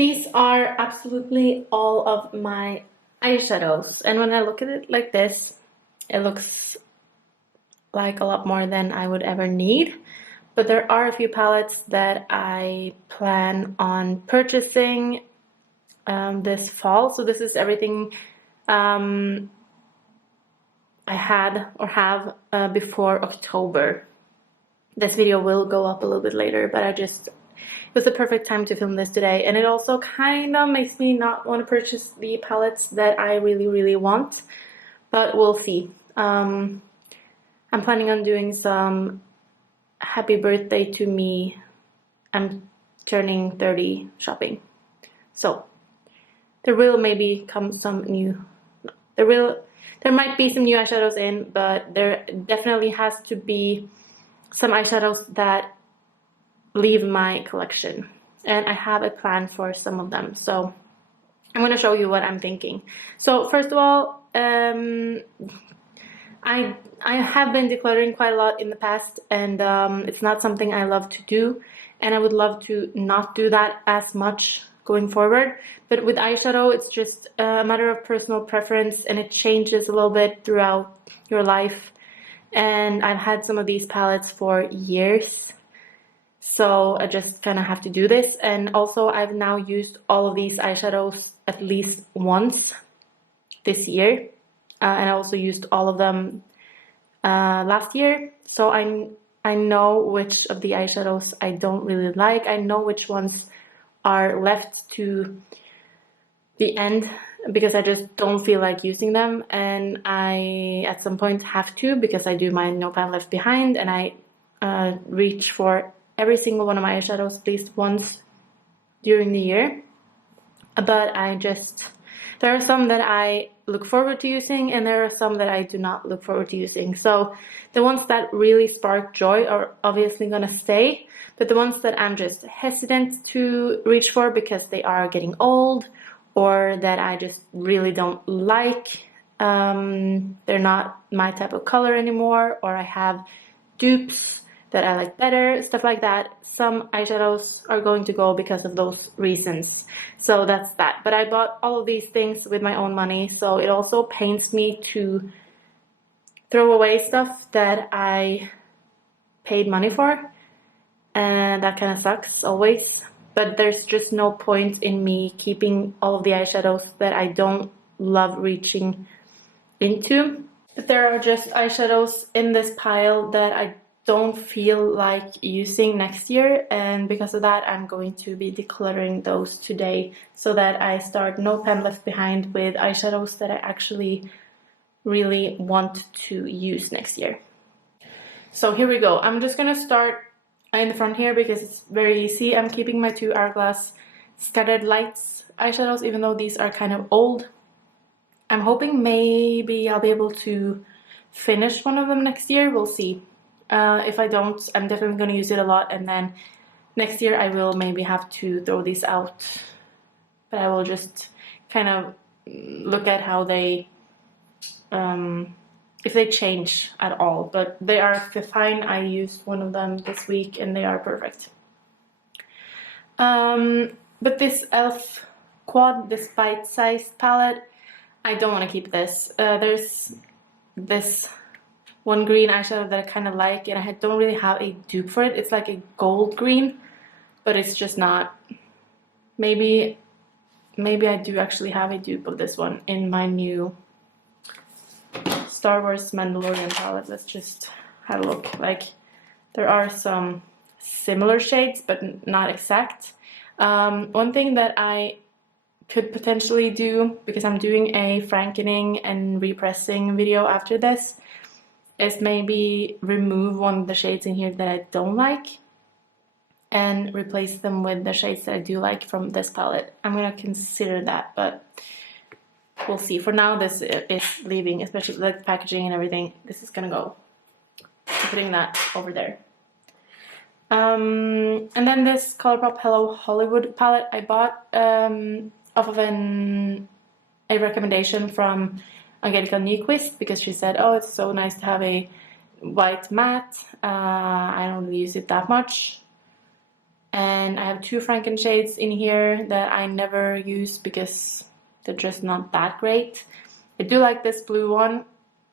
These are absolutely all of my eyeshadows, and when I look at it like this, it looks like a lot more than I would ever need. But there are a few palettes that I plan on purchasing this fall. So this is everything I had or have before October. This video will go up a little bit later, but it was the perfect time to film this today. And it also kind of makes me not want to purchase the palettes that I really want, but we'll see. I'm planning on doing some happy birthday to me, I'm turning 30 shopping. So there will maybe come some new, there might be some new eyeshadows in, but there definitely has to be some eyeshadows that leave my collection. And I have a plan for some of them. So I'm going to show you what I'm thinking. So first of all, I have been decluttering quite a lot in the past, and it's not something I love to do, and I would love to not do that as much going forward. But with eyeshadow, it's just a matter of personal preference, and it changes a little bit throughout your life. And I've had some of these palettes for years, so I just kind of have to do this. And also, I've now used all of these eyeshadows at least once this year. And I also used all of them last year. So I know which of the eyeshadows I don't really like. I know which ones are left to the end because I just don't feel like using them. And I, at some point, have to, because I do my No Plan Left Behind, and I reach for every single one of my eyeshadows at least once during the year. But there are some that I look forward to using, and there are some that I do not look forward to using. So the ones that really spark joy are obviously going to stay, but the ones that I'm just hesitant to reach for because they are getting old, or that I just really don't like, they're not my type of color anymore, or I have dupes that I like better, stuff like that. Some eyeshadows are going to go because of those reasons. So that's that. But I bought all of these things with my own money, so it also pains me to throw away stuff that I paid money for, and that kind of sucks always. But there's just no point in me keeping all of the eyeshadows that I don't love reaching into. But there are just eyeshadows in this pile that I don't feel like using next year, and because of that I'm going to be decluttering those today, so that I start No Plan Left Behind with eyeshadows that I actually really want to use next year. So here we go. I'm just gonna start in the front here because it's very easy. I'm keeping my two Hourglass Scattered Lights eyeshadows, even though these are kind of old. I'm hoping maybe I'll be able to finish one of them next year. We'll see. If I don't, I'm definitely going to use it a lot, and then next year I will maybe have to throw these out. But I will just kind of look at how they, if they change at all. But they are fine. I used one of them this week and they are perfect. But this e.l.f. Quad, this bite-sized palette, I don't want to keep this. There's this one green eyeshadow that I kind of like, and I don't really have a dupe for it. It's like a gold green, but it's just not. Maybe I do actually have a dupe of this one in my new Star Wars Mandalorian palette. Let's just have a look. Like, there are some similar shades, but not exact. One thing that I could potentially do, because I'm doing a frankening and repressing video after this, is maybe remove one of the shades in here that I don't like and replace them with the shades that I do like from this palette. I'm gonna consider that, but we'll see. For now, this is leaving, especially like packaging and everything. This is gonna go. I'm putting that over there. And then this Colourpop Hello Hollywood palette I bought off of a recommendation from Angelica Nyquist, because she said, oh, it's so nice to have a white matte. I don't really use it that much. And I have 2 Franken shades in here that I never use because they're just not that great. I do like this blue one,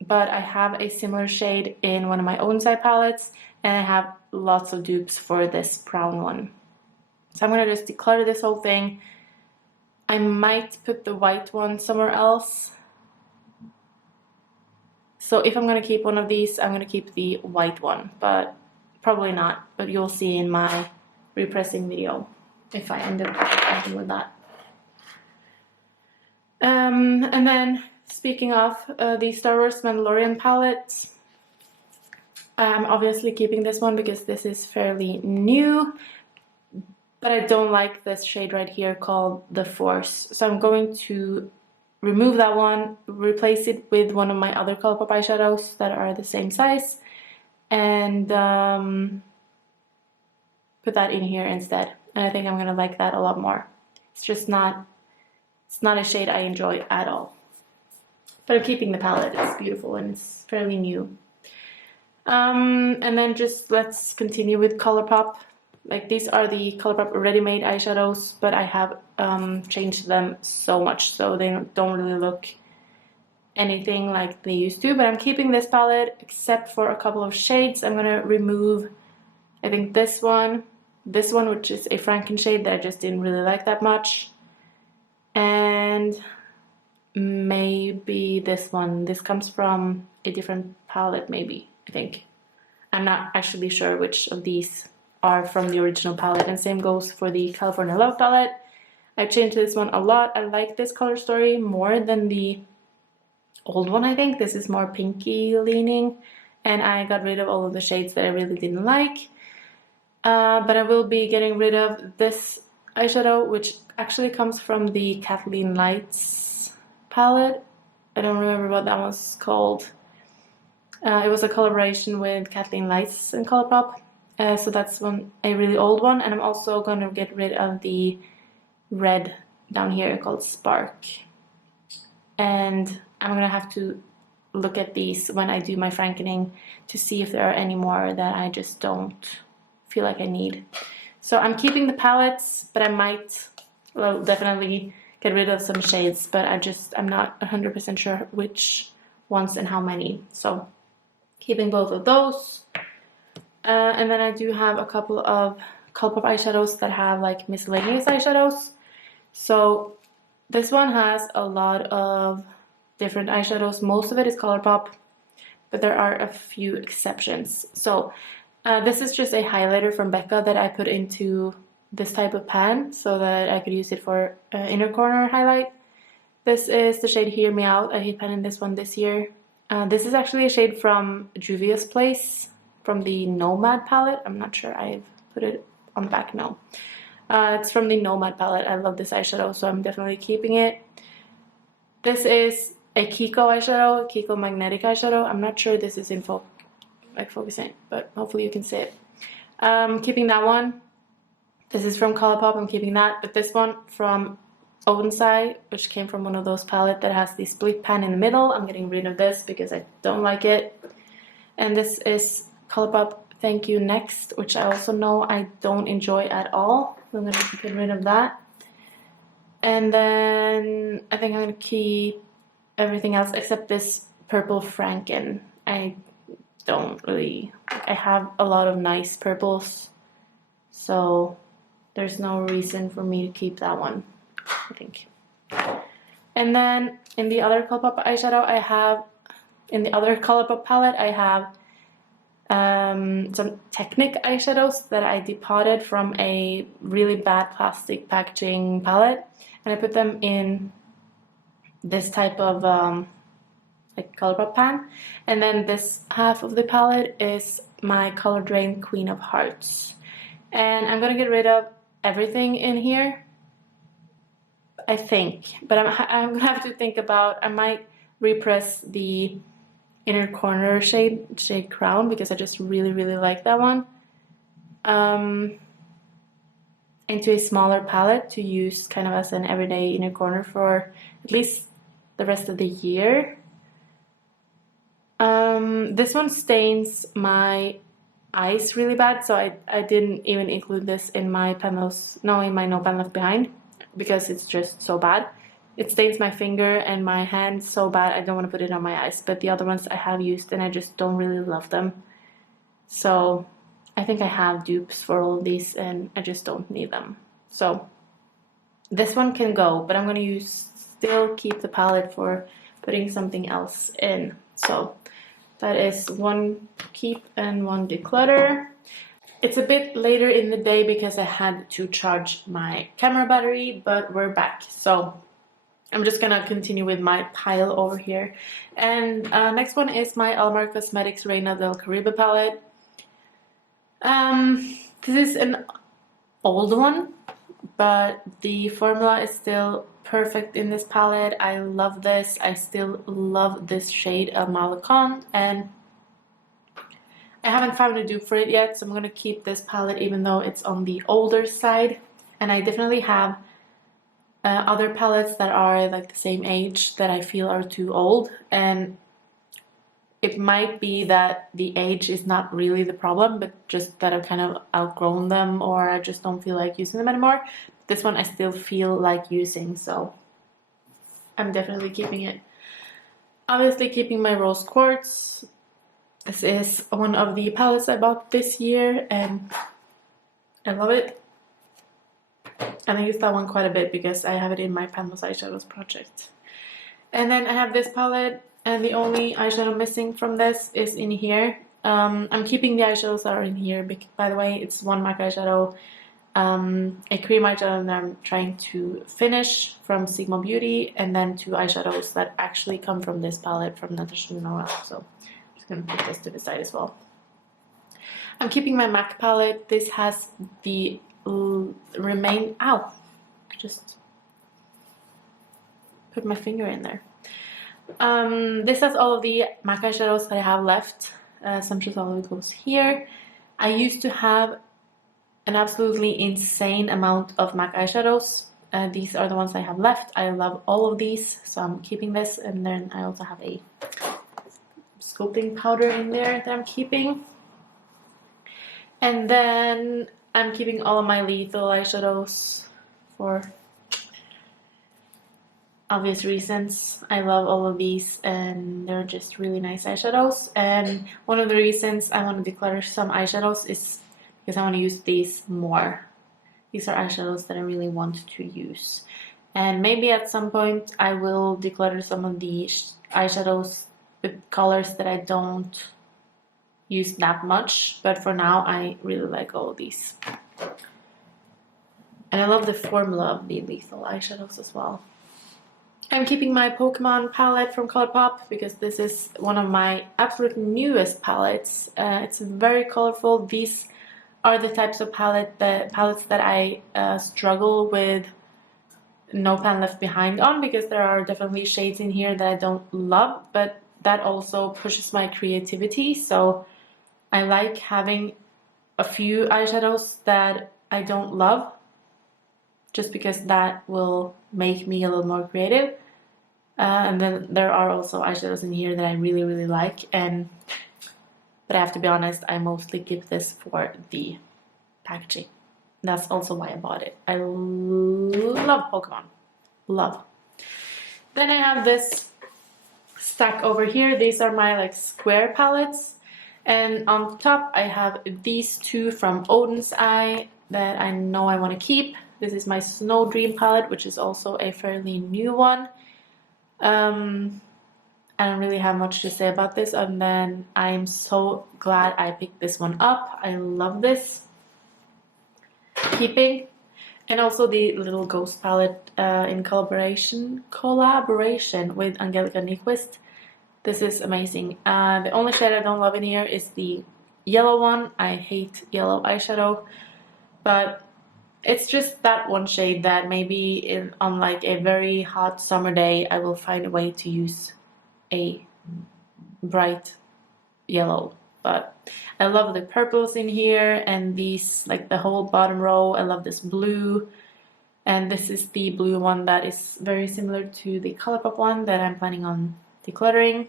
but I have a similar shade in one of my own side palettes, and I have lots of dupes for this brown one. So I'm gonna just declutter this whole thing. I might put the white one somewhere else. So if I'm gonna keep one of these, I'm gonna keep the white one, but probably not. But you'll see in my repressing video if I end up something with that. And then speaking of the Star Wars Mandalorian palette, I'm obviously keeping this one because this is fairly new, but I don't like this shade right here called The Force. So I'm going to remove that one, replace it with one of my other ColourPop eyeshadows that are the same size, and put that in here instead. And I think I'm gonna like that a lot more. It's just not, it's not a shade I enjoy at all. But I'm keeping the palette, it's beautiful and it's fairly new. And then just let's continue with ColourPop. Like these are the ColourPop ready-made eyeshadows, but I have changed them so much so they don't really look anything like they used to. But I'm keeping this palette except for a couple of shades. I'm gonna remove, I think this one, which is a Franken shade that I just didn't really like that much, and maybe this one. This comes from a different palette, maybe, I think. I'm not actually sure which of these are from the original palette, and same goes for the California Love palette. I've changed this one a lot. I like this color story more than the old one, I think. This is more pinky leaning, and I got rid of all of the shades that I really didn't like. But I will be getting rid of this eyeshadow, which actually comes from the Kathleen Lights palette. I don't remember what that was called. It was a collaboration with Kathleen Lights and ColourPop. So that's a really old one. And I'm also going to get rid of the red down here called Spark. And I'm going to have to look at these when I do my frankening to see if there are any more that I just don't feel like I need. So I'm keeping the palettes, but I might, well, definitely get rid of some shades, but I'm not 100% sure which ones and how many. So keeping both of those. And then I do have a couple of ColourPop eyeshadows that have like miscellaneous eyeshadows. So this one has a lot of different eyeshadows. Most of it is ColourPop, but there are a few exceptions. So this is just a highlighter from Becca that I put into this type of pan so that I could use it for inner corner highlight. This is the shade Hear Me Out. I hit pan in this one this year. This is actually a shade from Juvia's Place from the Nomad palette. I'm not sure I've put it on the back now. It's from the Nomad palette. I love this eyeshadow, so I'm definitely keeping it. This is a Kiko eyeshadow, Kiko Magnetic eyeshadow. I'm not sure this is in focusing, but hopefully you can see it. Keeping that one. This is from ColourPop. I'm keeping that. But this one from Odensai, which came from one of those palettes that has the split pan in the middle. I'm getting rid of this because I don't like it. And this is ColourPop Thank You Next, which I also know I don't enjoy at all. So I'm going to get rid of that. And then I think I'm going to keep everything else except this purple Franken. I don't really, I have a lot of nice purples, so there's no reason for me to keep that one, I think. And then in the other ColourPop eyeshadow I have, in the other ColourPop palette I have some Technic eyeshadows that I depotted from a really bad plastic packaging palette, and I put them in this type of like ColourPop pan. And then this half of the palette is my Color Drain Queen of Hearts. And I'm gonna get rid of everything in here, I think. But I'm gonna have to think about, I might repress the inner corner shade Crown, because I just really, really like that one. Into a smaller palette to use kind of as an everyday inner corner for at least the rest of the year. This one stains my eyes really bad, so I didn't even include this in my Penlos, no, in my No Pen Left Behind, because it's just so bad. It stains my finger and my hand so bad I don't want to put it on my eyes, but the other ones I have used and I just don't really love them. So I think I have dupes for all of these and I just don't need them. So this one can go, but I'm going to still keep the palette for putting something else in. So that is one keep and one declutter. It's a bit later in the day because I had to charge my camera battery, but we're back. So I'm just gonna continue with my pile over here. And next one is my Almar Cosmetics Reina del Caribe palette. This is an old one, but the formula is still perfect in this palette. I love this. I still love this shade of Malacon, and I haven't found a dupe for it yet, so I'm gonna keep this palette even though it's on the older side. And I definitely have other palettes that are like the same age that I feel are too old, and it might be that the age is not really the problem, but just that I've kind of outgrown them or I just don't feel like using them anymore. This one I still feel like using, so I'm definitely keeping it. Obviously keeping my rose quartz. This is one of the palettes I bought this year and I love it. And I use that one quite a bit because I have it in my Penlos eyeshadows project. And then I have this palette, and the only eyeshadow missing from this is in here. I'm keeping the eyeshadows that are in here. By the way, it's one MAC eyeshadow, a cream eyeshadow that I'm trying to finish from Sigma Beauty, and then two eyeshadows that actually come from this palette from Natasha Denona. So I'm just going to put this to the side as well. I'm keeping my MAC palette. This has the just put my finger in there. This has all of the MAC eyeshadows that I have left. Sumptuous all of it goes here. I used to have an absolutely insane amount of MAC eyeshadows. These are the ones I have left. I love all of these, so I'm keeping this. And then I also have a sculpting powder in there that I'm keeping. And then I'm keeping all of my lethal eyeshadows for obvious reasons. I love all of these and they're just really nice eyeshadows. And one of the reasons I want to declutter some eyeshadows is because I want to use these more. These are eyeshadows that I really want to use. And maybe at some point I will declutter some of the eyeshadows with colors that I don't use that much. But for now I really like all of these. And I love the formula of the lethal eyeshadows as well. I'm keeping my Pokemon palette from Colourpop because this is one of my absolute newest palettes. It's very colorful. These are the types of palettes that I struggle with No Pen Left Behind on, because there are definitely shades in here that I don't love, but that also pushes my creativity. So I like having a few eyeshadows that I don't love, just because that will make me a little more creative. And then there are also eyeshadows in here that I really, really like. But I have to be honest, I mostly keep this for the packaging. That's also why I bought it. I love Pokemon. Love. Then I have this stack over here. These are my like square palettes. And on top I have these two from Odin's Eye that I know I want to keep. This is my Snow Dream palette, which is also a fairly new one. I don't really have much to say about this, and then I'm so glad I picked this one up. I love this. Keeping. And also the little Ghost palette in collaboration with Angelica Nyquist. This is amazing. The only shade I don't love in here is the yellow one. I hate yellow eyeshadow, but it's just that one shade that maybe on like a very hot summer day I will find a way to use a bright yellow. But I love the purples in here and these, like the whole bottom row. I love this blue, and this is the blue one that is very similar to the Colourpop one that I'm planning on decluttering.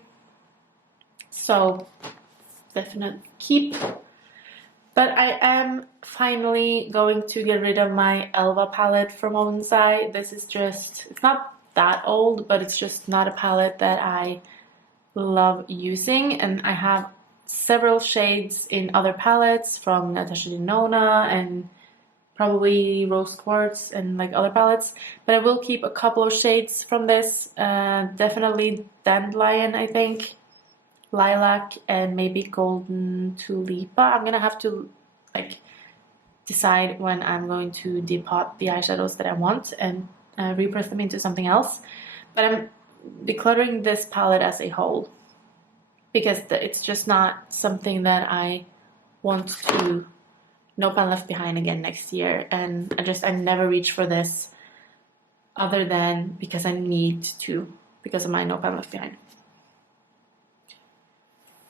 So definite keep. But I am finally going to get rid of my Elva palette from Onsai. This is just, it's not that old, but it's just not a palette that I love using. And I have several shades in other palettes from Natasha Denona and probably Rose Quartz and like other palettes. But I will keep a couple of shades from this. Definitely Dandelion, I think. Lilac and maybe Golden Tulipa. I'm gonna have to like decide when I'm going to depot the eyeshadows that I want and repress them into something else. But I'm decluttering this palette as a whole because it's just not something that I want to No Pan Left Behind again next year. And I never reach for this other than because I need to, because of my No Pan Left Behind.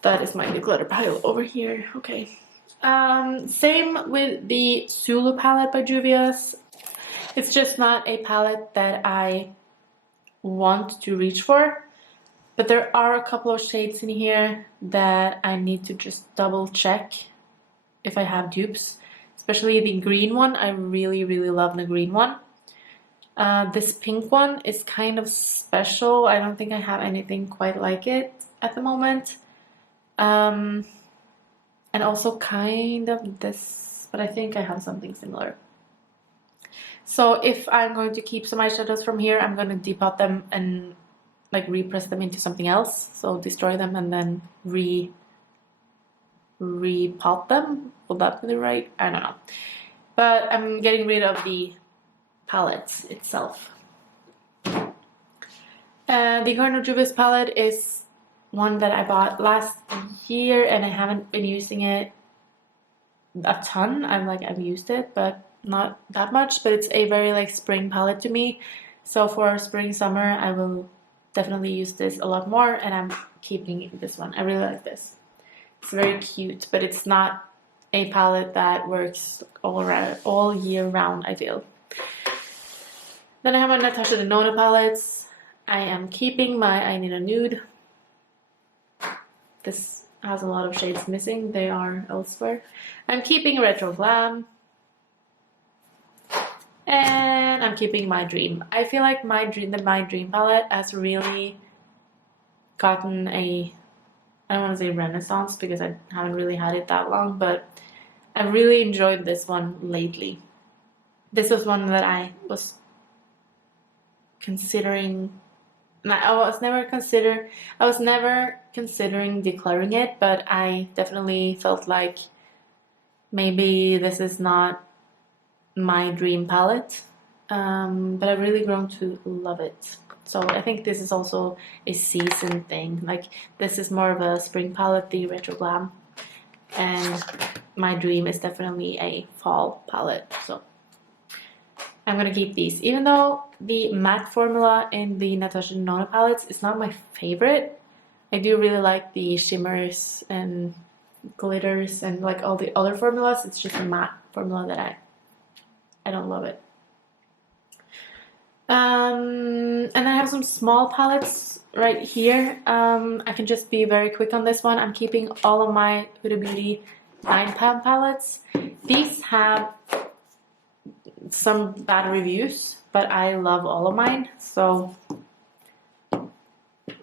That is my declutter pile over here. Okay. Same with the Zulu palette by Juvia's. It's just not a palette that I want to reach for. But there are a couple of shades in here that I need to just double check if I have dupes. Especially the green one. I really, really love the green one. This pink one is kind of special. I don't think I have anything quite like it at the moment. And also kind of this, but I think I have something similar. So if I'm going to keep some eyeshadows from here, I'm going to depot them and like repress them into something else. So destroy them and then repot them. Will that be right? I don't know. But I'm getting rid of the palette itself. The Cardinal Juvia's palette is one that I bought last year and I haven't been using it a ton. I've used it, but not that much. But it's a very like spring palette to me. So for spring, summer, I will definitely use this a lot more, and I'm keeping this one. I really like this. It's very cute, but it's not a palette that works all year round, I feel. Then I have my Natasha Denona palettes. I am keeping my I Need a Nude. This has a lot of shades missing. They are elsewhere. I'm keeping Retro Glam. And I'm keeping My Dream. I feel like My Dream palette has really gotten a, I don't want to say renaissance because I haven't really had it that long, but I've really enjoyed this one lately. This was one that I was considering. I was never considering decluttering it, but I definitely felt like maybe this is not my dream palette. But I've really grown to love it. So I think this is also a season thing. Like this is more of a spring palette, the Retro Glam, and My Dream is definitely a fall palette. So I'm gonna keep these, even though the matte formula in the Natasha Denona palettes is not my favorite. I do really like the shimmers and glitters and like all the other formulas. It's just a matte formula that I don't love it. And I have some small palettes right here. I can just be very quick on this one. I'm keeping all of my Huda Beauty 9-pan palettes. These have some bad reviews, but I love all of mine, so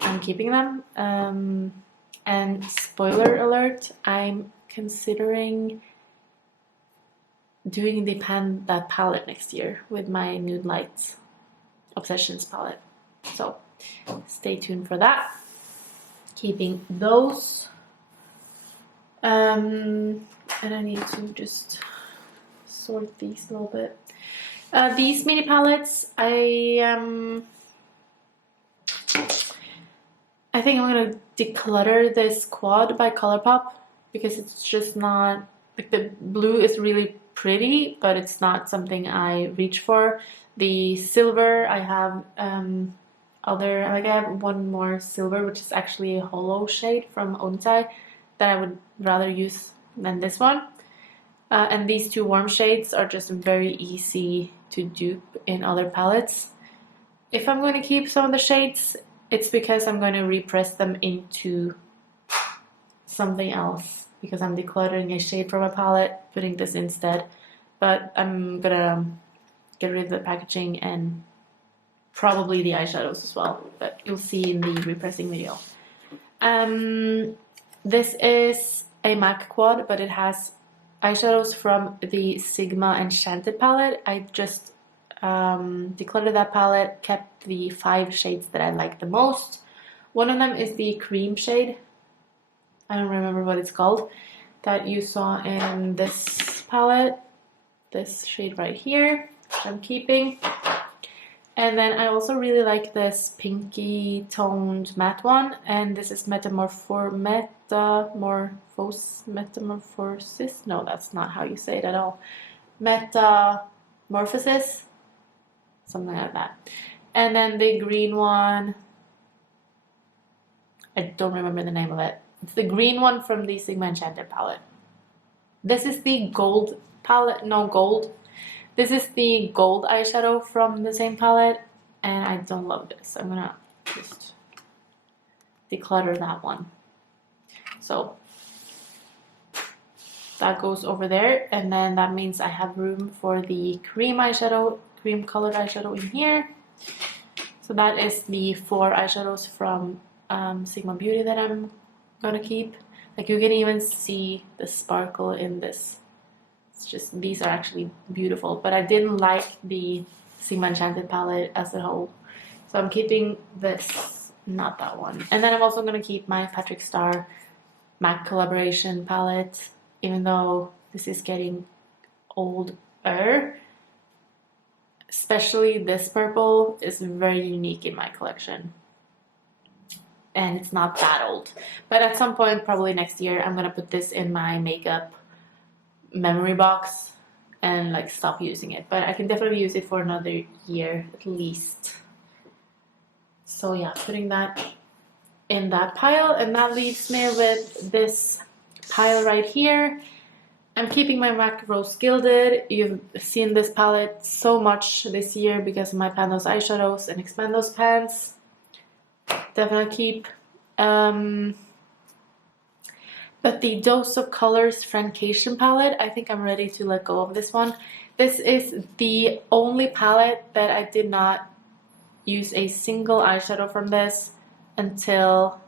I'm keeping them. And spoiler alert, I'm considering doing that palette next year with my Nude Lights Obsessions palette. So stay tuned for that. Keeping those. And I need to just sort these a little bit. These mini palettes, I think I'm gonna declutter this quad by Colourpop because it's just not, like, the blue is really pretty, but it's not something I reach for. The silver, I have I have one more silver, which is actually a hollow shade from Onsai that I would rather use than this one. And these two warm shades are just very easy to dupe in other palettes. If I'm going to keep some of the shades, it's because I'm going to repress them into something else, because I'm decluttering a shade from a palette, putting this instead. But I'm gonna get rid of the packaging and probably the eyeshadows as well, but you'll see in the repressing video. This is a MAC quad, but it has eyeshadows from the Sigma Enchanted palette. I just decluttered that palette, kept the 5 shades that I like the most. One of them is the cream shade. I don't remember what it's called, that you saw in this palette. This shade right here, which I'm keeping. And then I also really like this pinky toned matte one, and this is Metamorphosis. No, that's not how you say it at all. Metamorphosis, something like that. And then the green one, I don't remember the name of it. It's the green one from the Sigma Enchanted palette. This is the gold palette, no gold. This is the gold eyeshadow from the same palette, and I don't love this. I'm gonna just declutter that one. So that goes over there, and then that means I have room for the cream eyeshadow, cream colored eyeshadow in here. So that is the 4 eyeshadows from Sigma Beauty that I'm gonna keep. Like, you can even see the sparkle in this. It's just, these are actually beautiful, but I didn't like the Sigma Enchanted palette as a whole. So I'm keeping this, not that one. And then I'm also going to keep my Patrick Star MAC collaboration palette, even though this is getting older. Especially this purple is very unique in my collection. And it's not that old. But at some point, probably next year, I'm going to put this in my makeup memory box and like stop using it, but I can definitely use it for another year at least. So yeah, putting that in that pile, and that leaves me with this pile right here. I'm keeping my MAC Rose Gilded. You've seen this palette so much this year because of my Pandos eyeshadows and Expandos pans. Definitely keep. But the Dose of Colors Francation palette, I think I'm ready to let go of this one. This is the only palette that I did not use a single eyeshadow from this until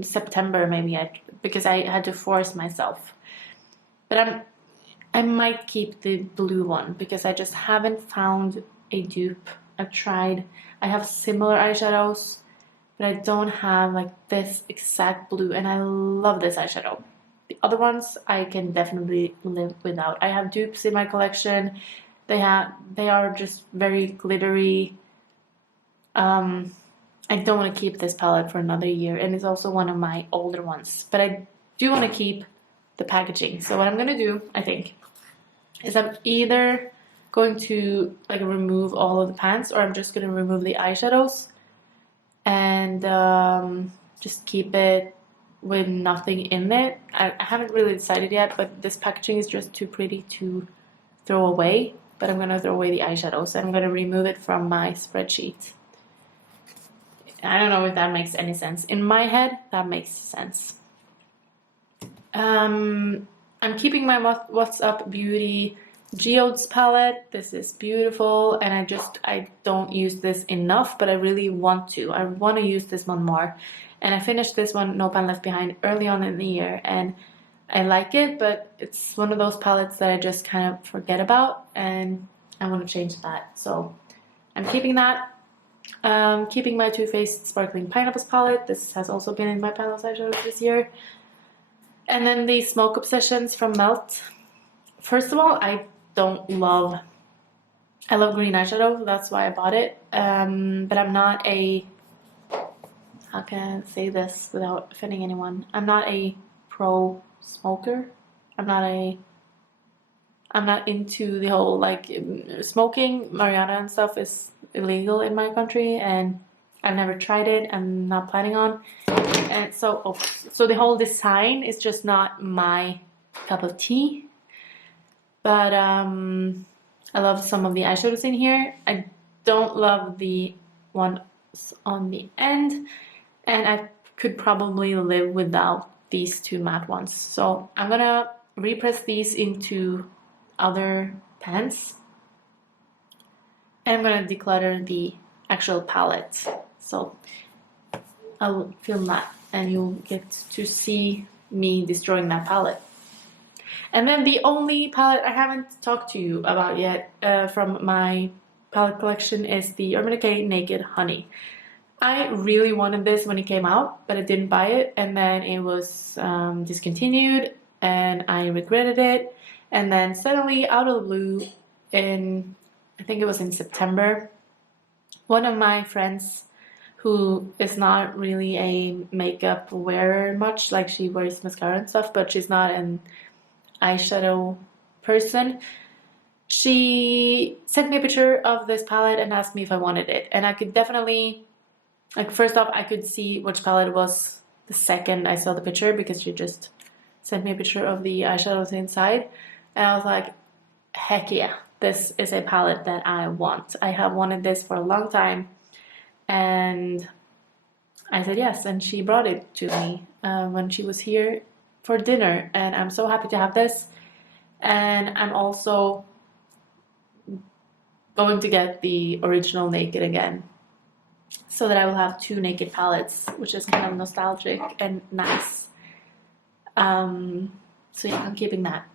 September, maybe, because I had to force myself. But I might keep the blue one because I just haven't found a dupe. I've tried. I have similar eyeshadows, but I don't have like this exact blue, and I love this eyeshadow. The other ones I can definitely live without. I have dupes in my collection. They are just very glittery. I don't want to keep this palette for another year, and it's also one of my older ones, but I do want to keep the packaging. So what I'm gonna do, I think, is I'm either going to like remove all of the pans, or I'm just gonna remove the eyeshadows and just keep it with nothing in it. I haven't really decided yet, but this packaging is just too pretty to throw away. But I'm gonna throw away the eyeshadows, and I'm gonna remove it from my spreadsheet. I don't know if that makes any sense. In my head, that makes sense. I'm keeping my What's Up Beauty Geodes palette. This is beautiful, and I don't use this enough, but I really want to. I want to use this one more. And I finished this one, No Pan Left Behind, early on in the year, and I like it, but it's one of those palettes that I just kind of forget about, and I want to change that. So I'm keeping that. Keeping my Too Faced Sparkling Pineapples palette. This has also been in my Panels eyeshadows this year. And then the Smoke Obsessions from Melt. First of all, I love green eyeshadow, that's why I bought it. But I'm not a, how can I say this without offending anyone? I'm not a pro smoker. I'm not into the whole like smoking. Marijuana and stuff is illegal in my country, and I've never tried it. I'm not planning on. And so the whole design is just not my cup of tea. But I love some of the eyeshadows in here. I don't love the ones on the end, and I could probably live without these two matte ones. So I'm gonna repress these into other pans, and I'm gonna declutter the actual palette. So I'll film that and you'll get to see me destroying that palette. And then the only palette I haven't talked to you about yet from my palette collection is the Urban Decay Naked Honey. I really wanted this when it came out, but I didn't buy it, and then it was discontinued and I regretted it. And then suddenly, out of the blue, I think it was in September, one of my friends, who is not really a makeup wearer much, like she wears mascara and stuff, but she's not an eyeshadow person, she sent me a picture of this palette and asked me if I wanted it. And I could definitely, like, first off, I could see which palette it was the second I saw the picture, because she just sent me a picture of the eyeshadows inside. And I was like, heck yeah, this is a palette that I want. I have wanted this for a long time. And I said yes, and she brought it to me when she was here for dinner, and I'm so happy to have this. And I'm also going to get the original Naked again, so that I will have two Naked palettes, which is kind of nostalgic and nice. So yeah, I'm keeping that.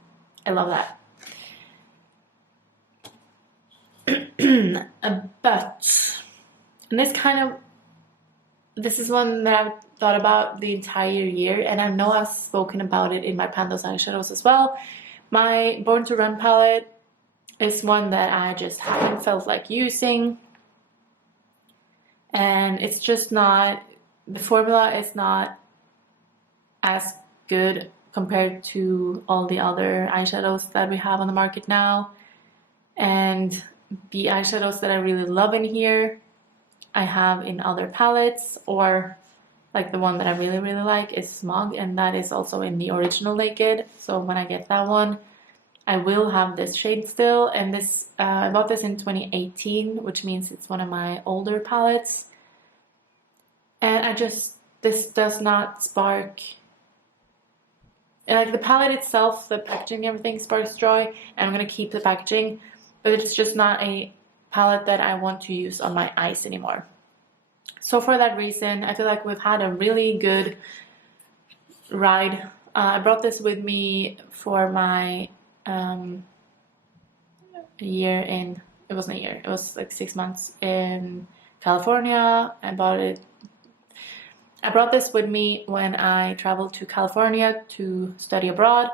I love that. But, and this is one that I've thought about the entire year, and I know I've spoken about it in my Pandos eyeshadows as well. My Born to Run palette is one that I just haven't felt like using, and it's just not, the formula is not as good compared to all the other eyeshadows that we have on the market now. And the eyeshadows that I really love in here, I have in other palettes, or like the one that I really like is Smog, and that is also in the original Naked. So when I get that one, I will have this shade still. And this I bought this in 2018, which means it's one of my older palettes. And this does not spark, like the palette itself, the packaging, everything sparks joy, and I'm gonna keep the packaging, but it's just not a palette that I want to use on my eyes anymore. So for that reason, I feel like we've had a really good ride. I brought this with me for my year in, it wasn't a year, it was like 6 months in California. I brought this with me when I traveled to California to study abroad.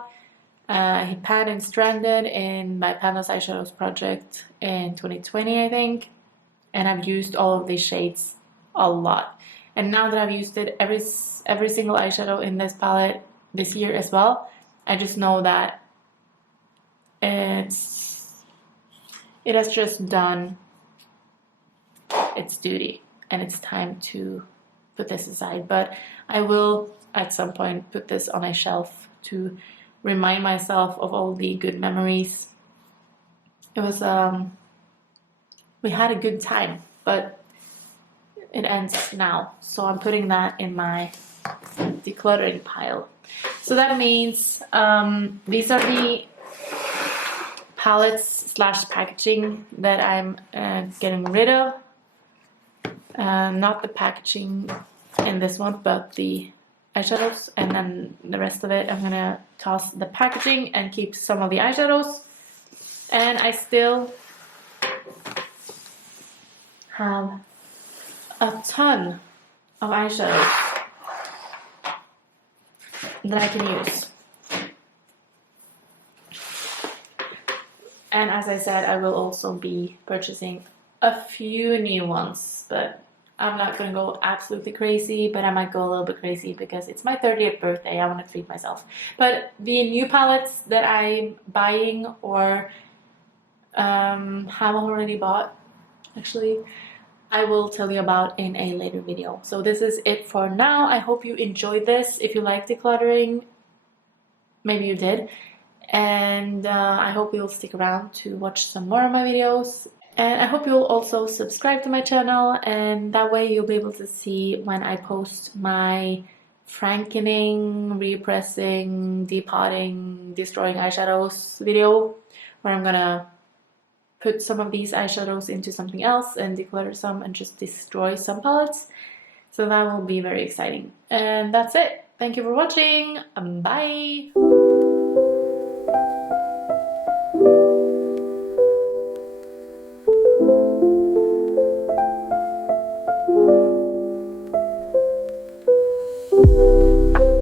I panned and stranded in my Pandos Eyeshadows project in 2020, I think, and I've used all of these shades a lot. And now that I've used it, every single eyeshadow in this palette this year as well, I just know that it has just done its duty, and it's time to put this aside. But I will at some point put this on a shelf to remind myself of all the good memories. It was we had a good time, but it ends now, so I'm putting that in my decluttering pile. So that means these are the palettes / packaging that I'm getting rid of. Not the packaging in this one, but the eyeshadows, and then the rest of it I'm gonna toss the packaging and keep some of the eyeshadows. And I still have a ton of eyeshadows that I can use. And as I said, I will also be purchasing a few new ones, but I'm not gonna go absolutely crazy, but I might go a little bit crazy because it's my 30th birthday. I want to treat myself. But the new palettes that I'm buying or have already bought, actually, I will tell you about in a later video. So this is it for now. I hope you enjoyed this. If you like decluttering, maybe you did, and I hope you'll stick around to watch some more of my videos. And I hope you'll also subscribe to my channel, and that way you'll be able to see when I post my frankening, repressing, depotting, destroying eyeshadows video where I'm gonna put some of these eyeshadows into something else and declutter some and just destroy some palettes. So that will be very exciting. And that's it. Thank you for watching. Bye!